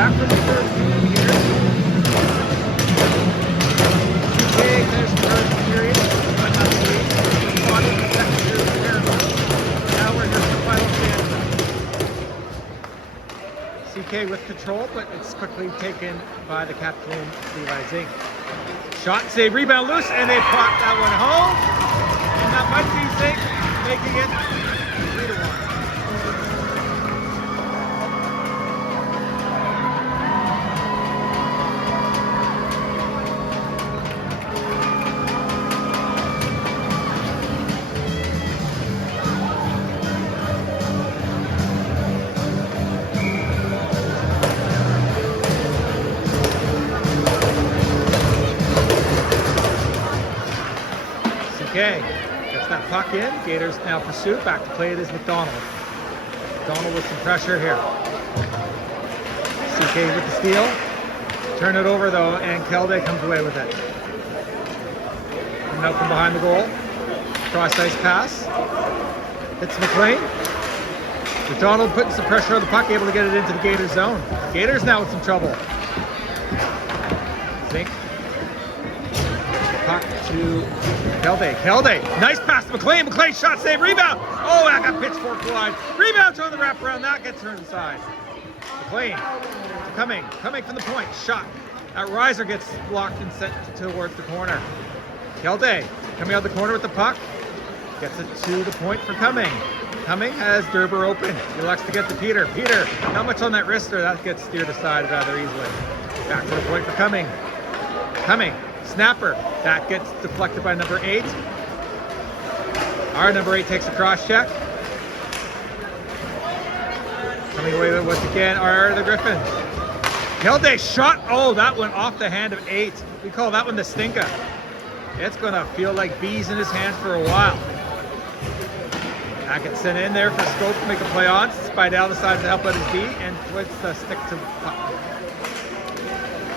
back for the third period here. Okay, there's the first period, but not the lead. On in the second period here. Now we're here for the final stand. CK with control, but it's quickly taken by the captain, Levi Zink. Shot, save, rebound, loose, and they pop that one home. And that might be Zink making it 3-1. Okay, gets that puck in. Gators now pursuit. Back to play it is McDonald. McDonald with some pressure here. CK with the steal. Turn it over though, and Kelde comes away with it. Coming out from behind the goal. Cross ice pass. Hits McLean. McDonald putting some pressure on the puck, able to get it into the Gators zone. Gators now with some trouble. Zink. Puck to Kelde. Kelde, nice pass to McLean. McLean shot, save, rebound. Oh, that got pitchfork wide. Rebound on the wraparound. That gets turned aside. McLean coming from the point. Shot. That riser gets blocked and sent towards the corner. Kelde coming out the corner with the puck. Gets it to the point for Cumming. Cumming has Derber open. He elects to get to Peter. Peter, not much on that wrister. That gets steered aside rather easily. Back to the point for Cumming. Cumming. Snapper, that gets deflected by number 8. Our number 8 takes a cross check. Coming away with it once again are the Griffins. Kelde shot, oh, that went off the hand of 8. We call that one the stinker. It's gonna feel like bees in his hand for a while. That gets sent in there for Scope to make a play on. Spidell decides to help out his D and puts the stick to the puck.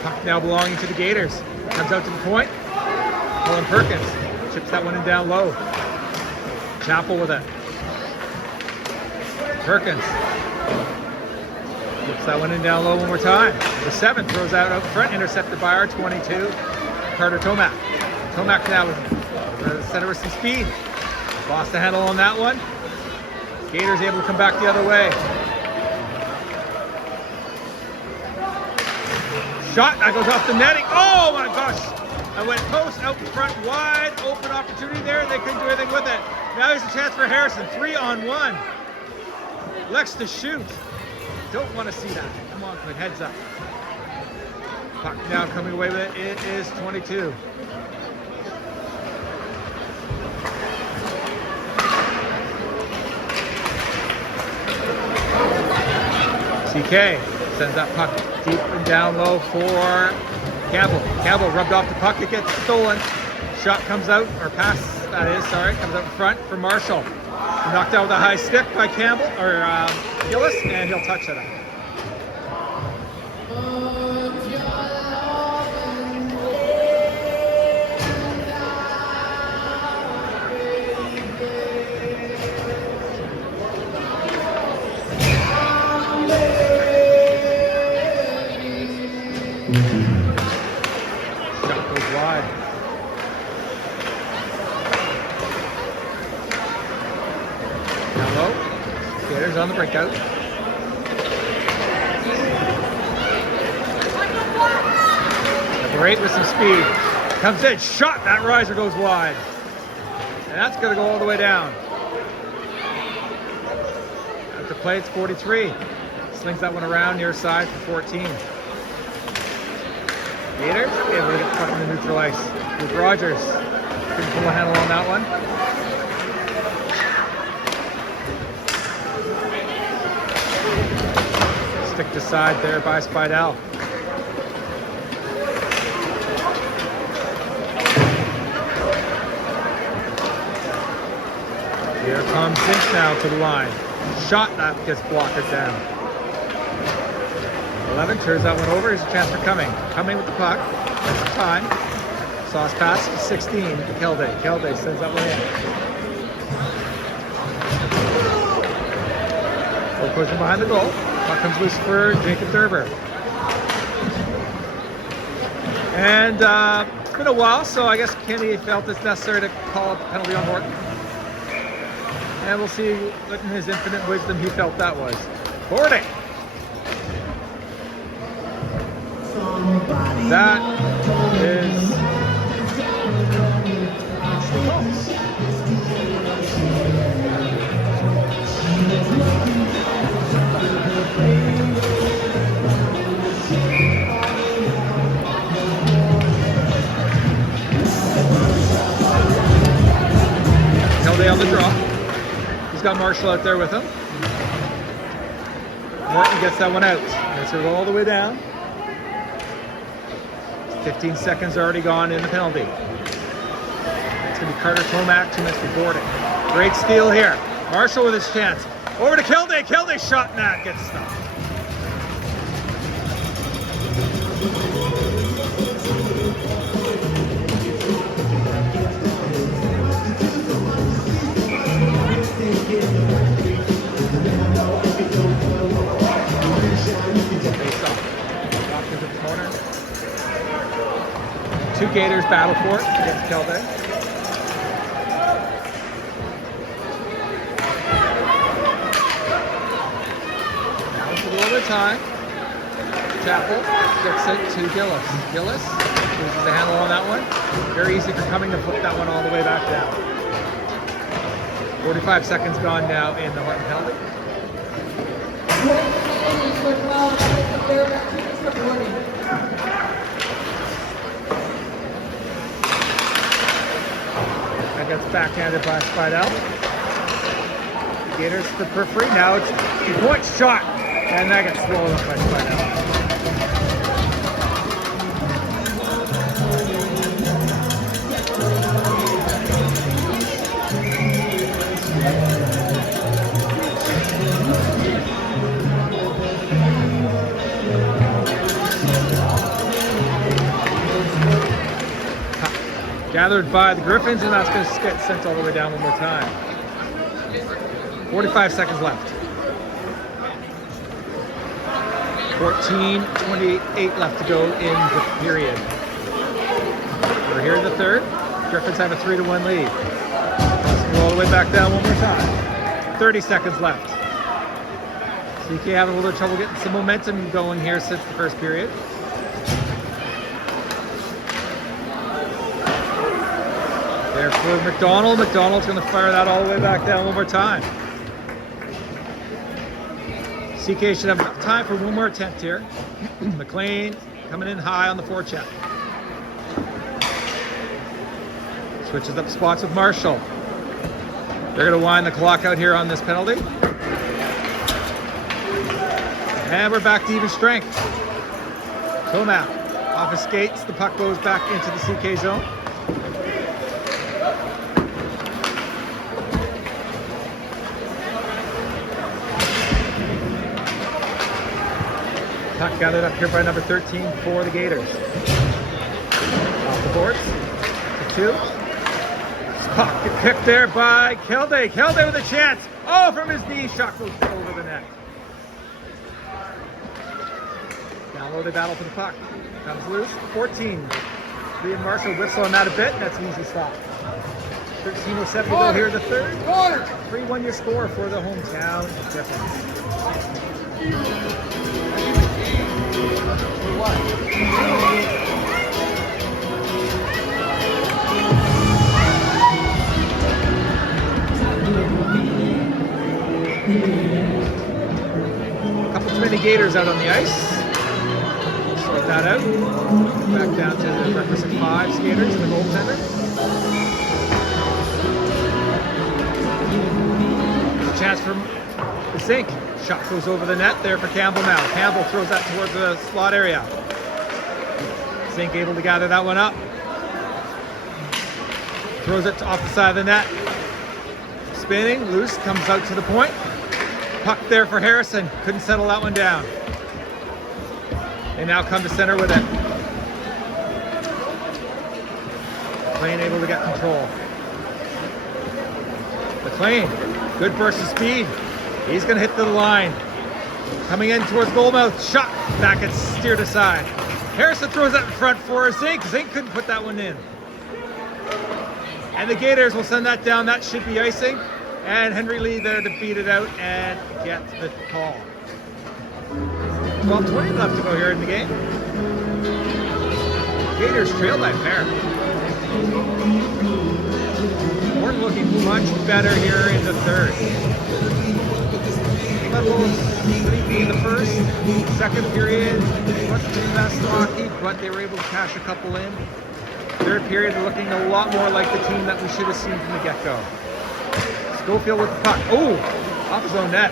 Puck now belonging to the Gators. Comes out to the point. Colin Perkins chips that one in down low. Chappell with it. Perkins chips that one in down low one more time. The 7 throws out front, intercepted by our 22, Carter Tomac. Tomac now with the center with some speed. Lost the handle on that one. Gators able to come back the other way. Shot, that goes off the netting. Oh my gosh! I went post, out in front, wide open opportunity there. They couldn't do anything with it. Now there's a chance for Harrison. 3-on-1. Lex to shoot. Don't want to see that. Come on, quick, heads up. Puck now coming away with it. It is 22. CK sends that puck deep and down low for Campbell. Campbell rubbed off the puck. It gets stolen. Shot comes out, or pass, that is, sorry, comes out in front for Marshall. Knocked out with a high stick by Campbell, or Gillis, and he'll touch it up. Shot goes wide. Down low. Gators on the breakout. Number 8 with some speed. Comes in, shot, that riser goes wide. And that's gonna go all the way down. After play, it's 43. Slings that one around near side for 14. Gators able to get the puck in the neutral ice. With Rogers. Couldn't pull a handle on that one. Stick to side there by Spidell. Here comes Zink now to the line. Shot, that gets blocked down. 11 turns that one over. Here's a chance for Cumming. Cumming with the puck. Time. Sauce pass to 16 to Kelde. Kelde sends that one in. Goal pushing behind the goal. Puck comes loose for Jacob Derber. And it's been a while, so I guess Kenny felt it's necessary to call a penalty on Horton. And we'll see what in his infinite wisdom he felt that was. Horton. That is... Hilde on the draw. He's got Marshall out there with him. Horton gets that one out. Gets her all the way down. 15 seconds already gone in the penalty. It's going to be Carter Tomac, 2 minutes for Gordon. Great steal here. Marshall with his chance. Over to Kilday. Kilday shot and that gets stopped. Face off. Off into the corner. 2 Gators battle for it against Kilday. Now it's a little bit of time. Chapel gets it to Gillis. Gillis loses the handle on that one. Very easy for Cumming to flip that one all the way back down. 45 seconds gone now in the Horton penalty. That gets backhanded by Spidell. Gators to periphery. Now it's 2-point shot. And that gets swallowed up by Spidell. Gathered by the Griffins, and that's going to get sent all the way down one more time. 45 seconds left. 14:28 left to go in the period. We're here in the third. Griffins have a 3-1 lead. Let's go all the way back down one more time. 30 seconds left. CK having a little trouble getting some momentum going here since the first period. There for McDonald. McDonald's going to fire that all the way back down one more time. CK should have enough time for one more attempt here. McLean coming in high on the forecheck. Switches up spots with Marshall. They're going to wind the clock out here on this penalty. And we're back to even strength. Tomac off his skates. The puck goes back into the CK zone. Puck gathered up here by number 13 for the Gators. Off the boards. To 2. Puck picked there by Kilday. Kilday with a chance. Oh, from his knee. Shot goes over the net. Down low they battle for the puck. Comes loose. 14. Lee and Marshall whistle on that a bit. That's an easy stop. 13:07 to go here in the third. 3-1 your score for the hometown Griffins. A couple too many Gators out on the ice. Sort that out. Back down to the requisite 5 skaters and the goaltender. There's a chance for the sink. Shot goes over the net there for Campbell now. Campbell throws that towards the slot area. Zink able to gather that one up. Throws it off the side of the net. Spinning, loose, comes out to the point. Puck there for Harrison. Couldn't settle that one down. They now come to center with it. McLean able to get control. McLean, good burst of speed. He's going to hit the line. Coming in towards goalmouth. Shot. That gets steered aside. Harrison throws that in front for Zink. Zink couldn't put that one in. And the Gators will send that down. That should be icing. And Henry Lee there to beat it out and get the call. 12:20 left to go here in the game. Gators trail by pair. Horton looking much better here in the third. Came out a little sleepy in the first. Second period wasn't the best hockey, but they were able to cash a couple in. Third period looking a lot more like the team that we should have seen from the get-go. Schofield with the puck. Oh, off his own net.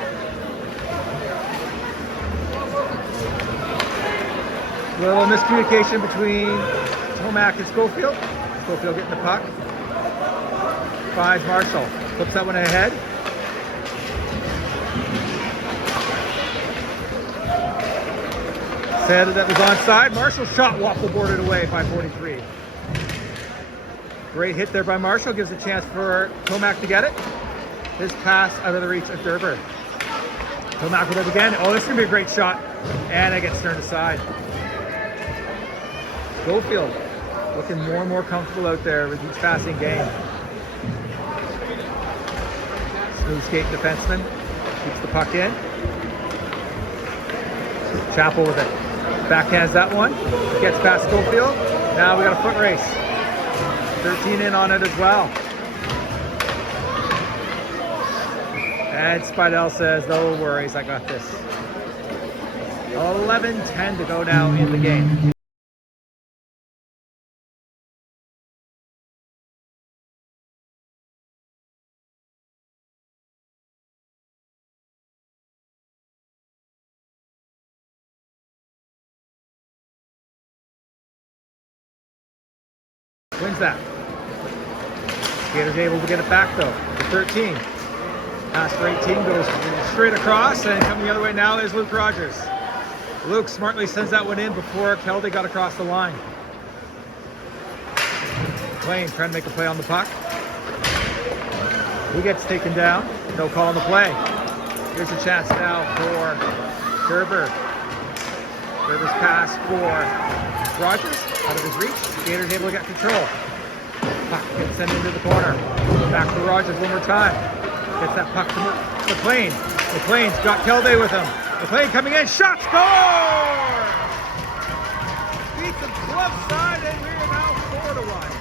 Little miscommunication between Tomac and Schofield. Schofield getting the puck. Finds Marshall. Flips that one ahead. Said that was onside. Marshall's shot waffle boarded away by 43. Great hit there by Marshall. Gives a chance for Tomac to get it. His pass out of the reach of Gerber. Tomac with it again. Oh, this is going to be a great shot. And it gets turned aside. Schofield looking more and more comfortable out there with each passing game. Smooth skate defenseman. Keeps the puck in. Chappell with it. Backhands that one. Gets past Schofield. Now we got a foot race. 13 in on it as well. And Spidell says, no worries, I got this. 11:10 to go now in the game. Wins that. Gators able to get it back though. To 13. Pass for 18 goes straight across, and coming the other way now is Luke Rogers. Luke smartly sends that one in before Kelde got across the line. McLean trying to make a play on the puck. Who gets taken down? No call on the play. Here's a chance now for Gerber. Gerber's pass for Rogers, out of his reach. Gators able to get control. Puck gets sent into the corner. Back to Rogers one more time. Gets that puck to McLean. McLean's got Kelde with him. McLean coming in. Shot score! Beats him glove side, and we're now 4-1.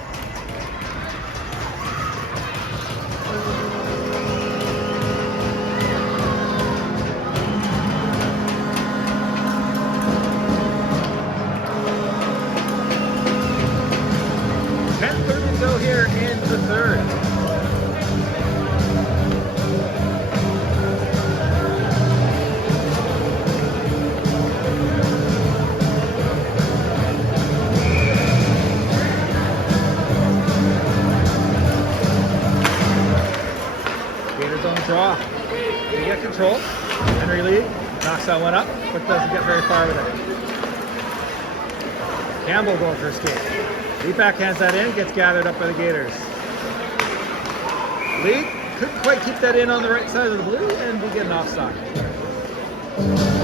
Go here in the third. Gators on the draw. They get control. Henry Lee knocks that one up, but doesn't get very far with it. Campbell going for a skate. Lee backhands that in, gets gathered up by the Gators. Lee couldn't quite keep that in on the right side of the blue, and we get an offside.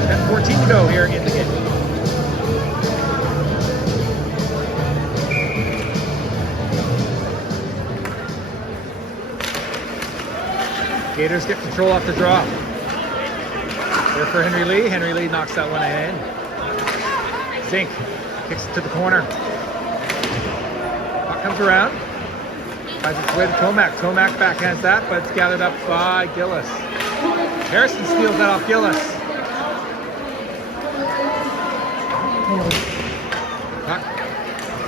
Got 14 to go here in the game. Gators get control off the draw. There for Henry Lee. Henry Lee knocks that one ahead. Zink kicks it to the corner. Comes around, finds its way to Tomac. Tomac backhands that, but it's gathered up by Gillis. Harrison steals that off Gillis. Puck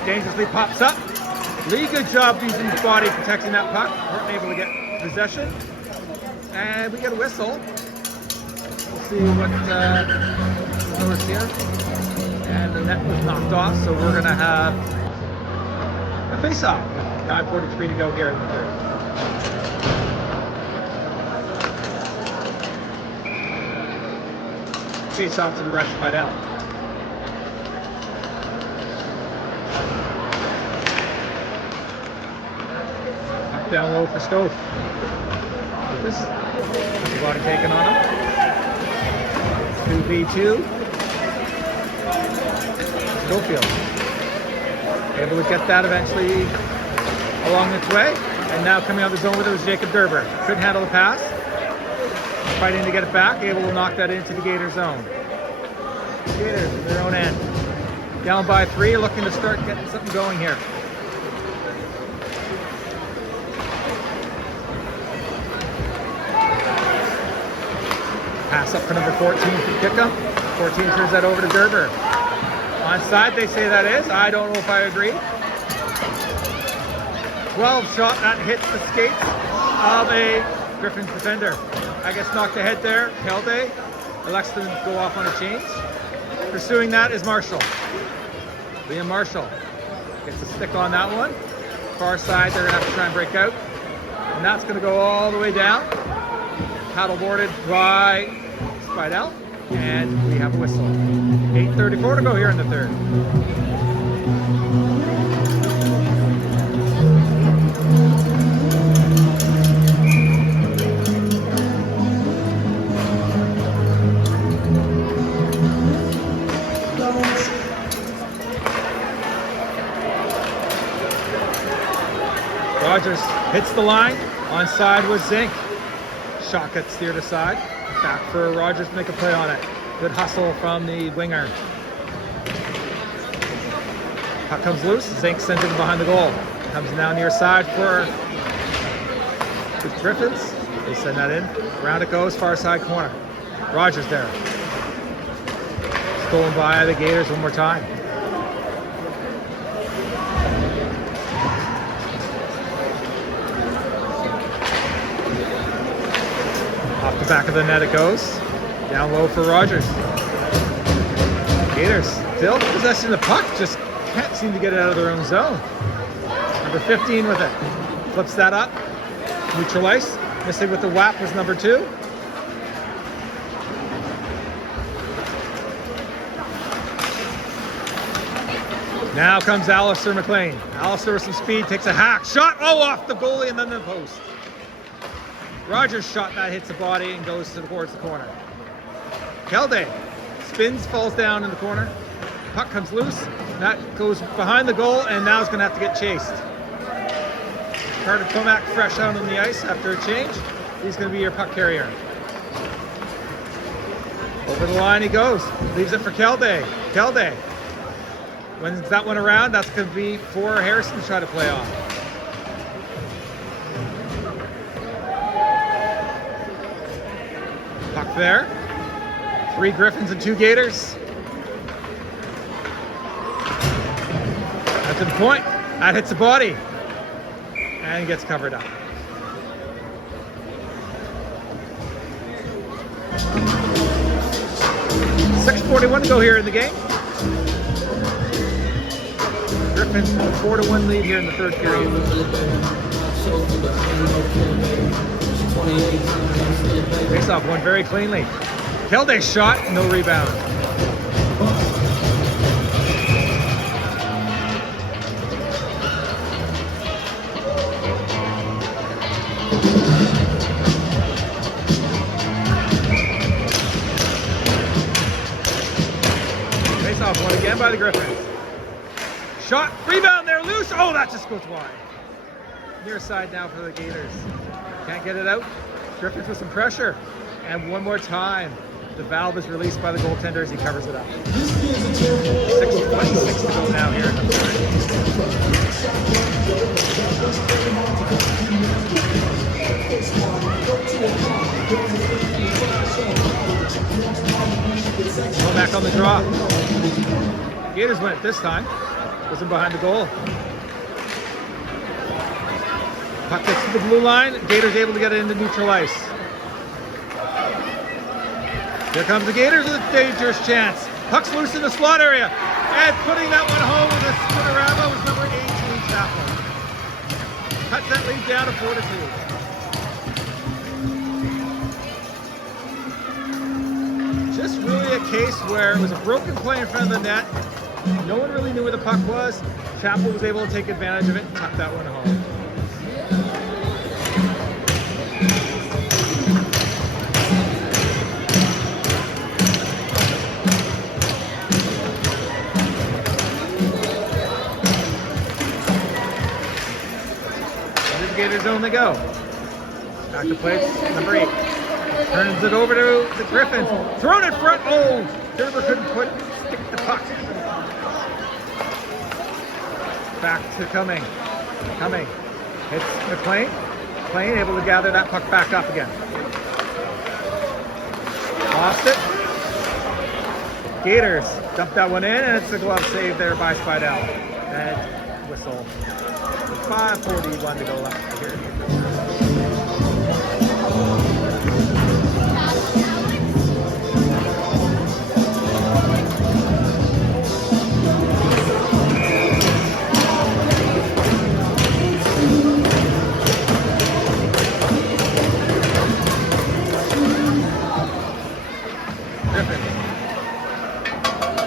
dangerously pops up. Lee, good job using his body protecting that puck. Horton able to get possession. And we get a whistle. We'll see what goes here. And the net was knocked off, so we're going to have a face-off. 9:43 to go here in the third. Face-off to the right side out. Up down low for Stove. This is body taken on him. 2v2. Schofield. Able to get that eventually along its way. And now coming out of the zone with it was Jacob Gerber. Couldn't handle the pass. Fighting to get it back. Able to knock that into the Gator zone. Gators at their own end. Down by 3, looking to start getting something going here. Pass up for number 14 for Kickham. 14 turns that over to Gerber. Onside, they say that is. I don't know if I agree. 12 shot, that hits the skates of a Griffins defender. I guess knocked ahead there. Kelde elects to go off on a change. Pursuing that is Marshall. Liam Marshall gets a stick on that one. Far side, they're going to have to try and break out. And that's going to go all the way down. Paddleboarded by Spidell. And we have a whistle. 8:34 to go here in the third. Rogers hits the line. Onside was Zink. Shot gets steered aside. Back for Rogers to make a play on it. Good hustle from the winger. Puck comes loose. Zink sends it behind the goal. Comes down near side for the Griffins. They send that in. Round it goes, far side corner. Rogers there. Stolen by the Gators one more time. Off the back of the net it goes. Down low for Rogers. Gators still possessing the puck, just can't seem to get it out of their own zone. Number 15 with it. Flips that up. Neutral ice. Missing with the whap was number 2. Now comes Alistair McLean. Alistair with some speed, takes a hack. Shot, oh, off the goalie and then the post. Rogers shot that hits the body and goes towards the corner. Kelde spins, falls down in the corner. Puck comes loose. That goes behind the goal and now is going to have to get chased. Carter Tomac fresh out on the ice after a change. He's going to be your puck carrier. Over the line he goes. Leaves it for Kelde. Kelde wins that one around. That's going to be for Harrison to try to play off. Puck there. 3 Griffins and 2 Gators. Out to the point. That hits the body. And gets covered up. .6:41 to go here in the game. Griffins with a 4-1 lead here in the third period. Face-off won very cleanly. Kelde shot, no rebound. Face-off won again by the Griffins. Shot, rebound there, loose. Oh, that just goes wide. Near side now for the Gators. Can't get it out. Griffins with some pressure. And one more time, the valve is released by the goaltender as he covers it up. 6:26 to go now here in the third. Go back on the draw. Gators win it this time. Wasn't behind the goal. Puck gets to the blue line. Gators able to get it into neutral ice. Here comes the Gators with a dangerous chance. Puck's loose in the slot area. And putting that one home with a spinorama was number 18, Chaplin. Cuts that lead down to 4-2. Just really a case where it was a broken play in front of the net. No one really knew where the puck was. Chaplin was able to take advantage of it and tuck that one home. Gator zone they go. Back to play, number 8. Turns it over to the Griffins. Thrown in front. Oh, Derber couldn't stick the puck. Back to Cumming. Cumming hits McLean. McLean able to gather that puck back up again. Lost it. Gators dump that one in, and it's a glove save there by Spidell. And whistle. 5:41 to go left here.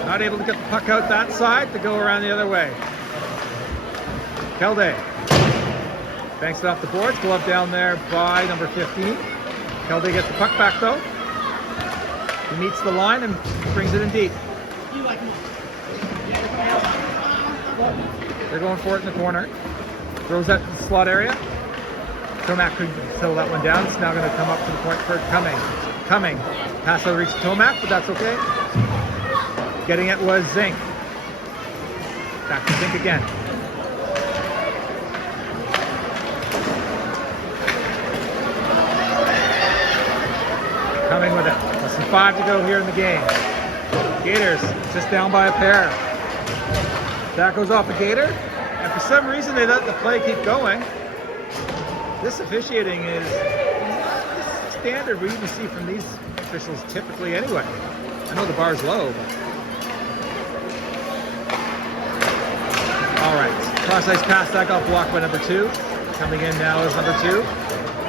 Not able to get the puck out that side to go around the other way. Kelde banks it off the boards, glove down there by number 15. Kelde gets the puck back though. He meets the line and brings it in deep. They're going for it in the corner. Throws that to the slot area. Tomac couldn't settle that one down. It's now going to come up to the point for Cumming. Cumming. Pass over reach to Tomac, but that's okay. Getting it was Zink. Back to Zink again. Coming with it. Less than 5 to go here in the game. Gators just down by a pair. That goes off a Gator. And for some reason they let the play keep going. This officiating is standard we even see from these officials typically anyway. I know the bar's low, but... All right, cross ice pass that got blocked by number 2. Coming in now is number 2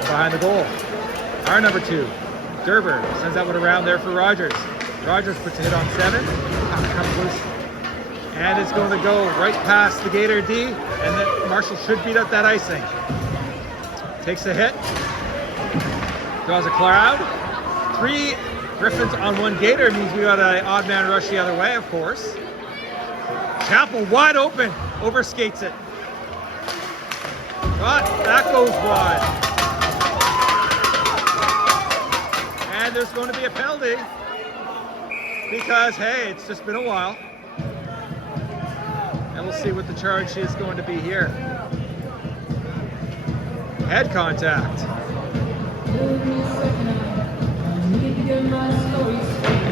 behind the goal. Our number 2, Derber, sends that one around there for Rogers. Rogers puts a hit on 7. Comes loose. And it's going to go right past the Gator D, and then Marshall should beat up that icing. Takes a hit. Draws a crowd. 3 Griffins on 1 Gator means we got an odd man rush the other way, of course. Chapel wide open, overskates it. But that goes wide. And there's going to be a penalty because, hey, it's just been a while. And we'll see what the charge is going to be here. Head contact.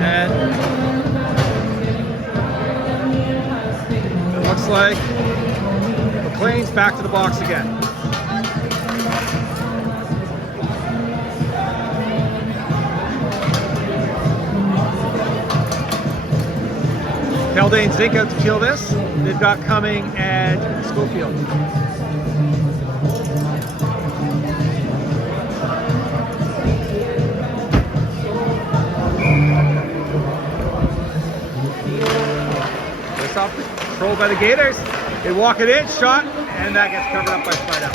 And it looks like McLean's back to the box again. Kelde and Zink out to kill this. They've got Cumming and Schofield. Off control by the Gators. They walk it in, shot, and that gets covered up by Spidell.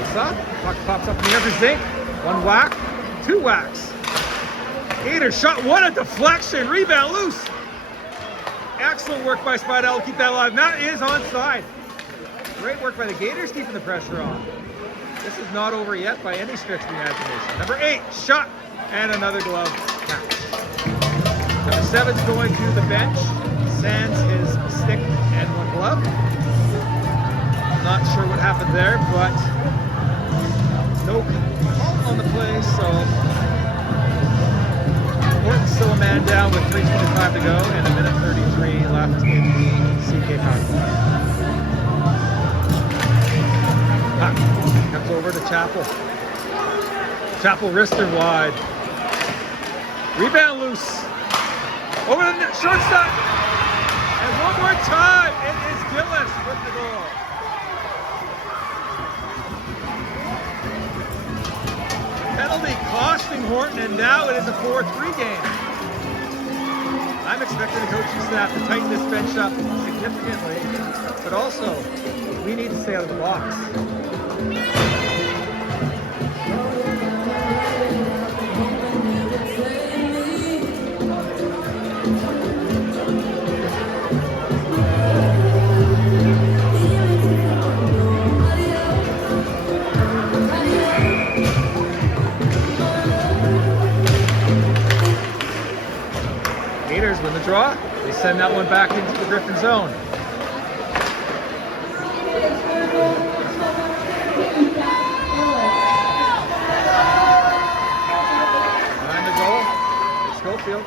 What's up? Puck pops up in the air for Zink. 1 whack, 2 whacks. Gators shot, what a deflection, rebound loose. Excellent work by Spidell to keep that alive. That is onside. Great work by the Gators keeping the pressure on. This is not over yet by any stretch of the imagination. Number 8, shot, and another glove catch. Number 7's going to the bench. Sands his stick and 1 glove. Not sure what happened there, but no call on the play, so Horton's still a man down with 3:25 to go and 1:33 left in the CK power. Comes over to Chapel. Chapel wrister wide. Rebound loose. Over the net, shortstop. And one more time, it is Gillis with the goal. Penalty costing Horton, and now it is a 4-3 game. I'm expecting the coaching staff to tighten this bench up significantly, but also we need to stay out of the box. Gators win the draw. They send that one back into the Griffin zone. Behind the goal, Schofield.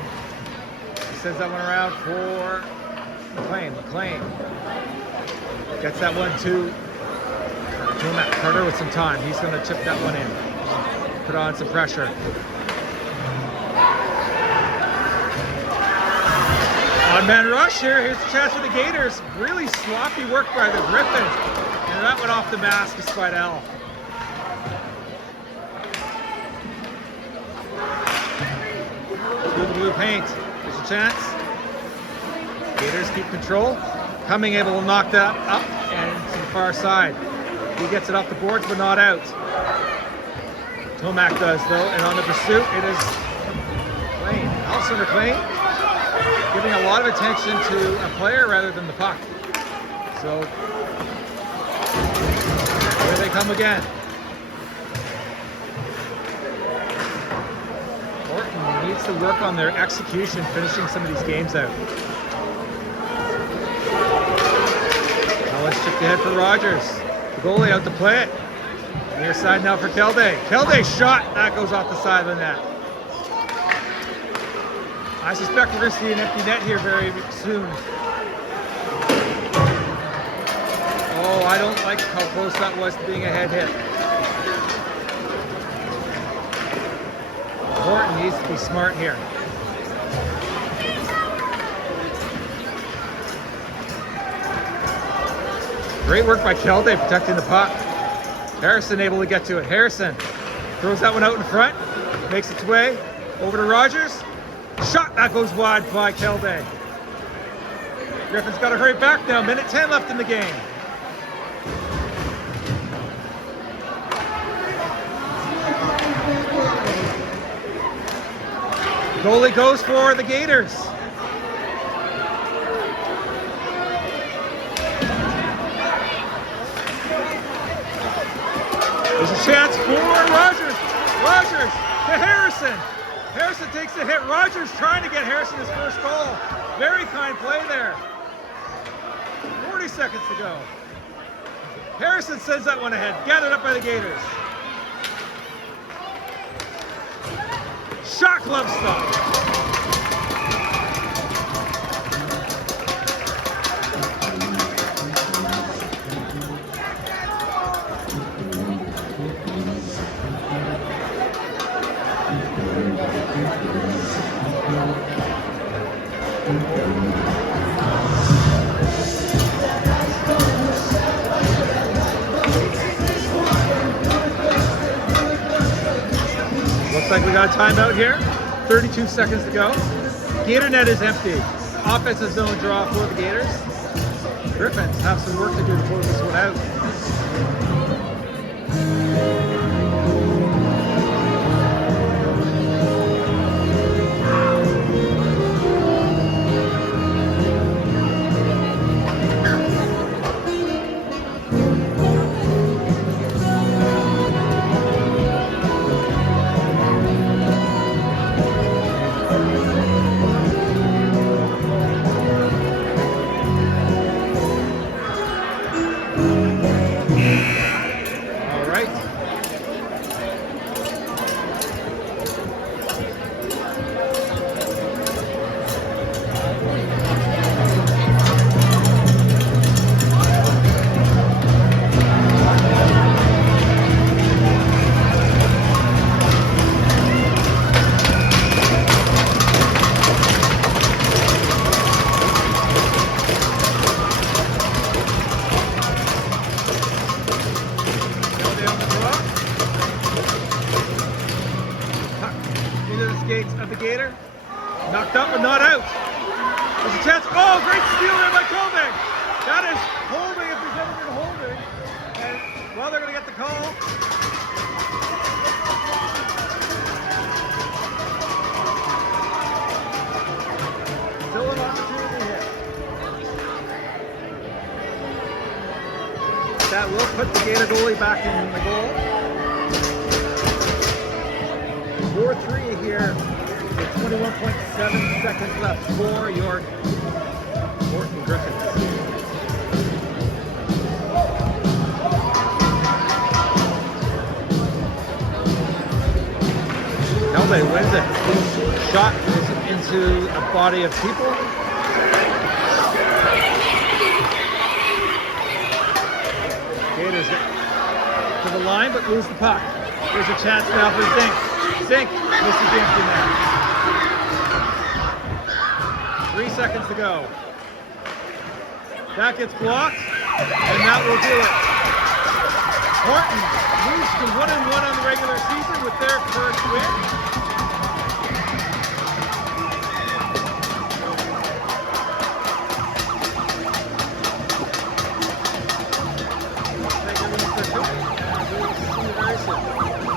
He sends that one around for McLean. McLean gets that one to Matt Carter with some time. He's going to chip that one in. Put on some pressure. On-man rush here. Here's the chance for the Gators. Really sloppy work by the Griffins. And that went off the mask of Spidell. Through the blue paint. There's a chance. Gators keep control. Cumming able to knock that up and to the far side. He gets it off the boards but not out. Tomac does though, and on the pursuit it is McLean. Also McLean giving a lot of attention to a player rather than the puck. So here they come again. Horton needs to work on their execution, finishing some of these games out. Now let's chip ahead for Rogers. The goalie out to play it. Near side now for Kelday. Kelday shot. That goes off the side of the net. I suspect we're going to see an empty net here very soon. Oh, I don't like how close that was to being a head hit. Horton needs to be smart here. Great work by Kelday protecting the puck. Harrison able to get to it. Harrison throws that one out in front, makes its way over to Rogers. Shot, that goes wide by Kelday. Griffin's got to hurry back now. Minute 10 left in the game. Goalie goes for the Gators. There's a chance for Rogers. Rogers to Harrison. Harrison takes the hit. Rogers trying to get Harrison his first goal. Very kind play there. 40 seconds to go. Harrison sends that one ahead. Gathered up by the Gators. Shot glove stop. Looks like we got a timeout here. 32 seconds to go. Gator net is empty. Offensive zone draw for the Gators. Griffins have some work to do to close this one out. Of the Gator, knocked up but not out. There's a chance. Oh, great steal there by Kelday. That is holding if there's ever been holding. And well, they're going to get the call. Still an opportunity here. That will put the Gator goalie back in the goal. 4-3 here with 21.7 seconds left for your Horton Griffins. Kelday wins it. Shot is into a body of people. Gators get to the line, but lose the puck. Here's a chance now for Zink. Zink misses the empty net. 3 seconds to go. That gets blocked, and that will do it. Horton moves to 1-1 on the regular season with their first win.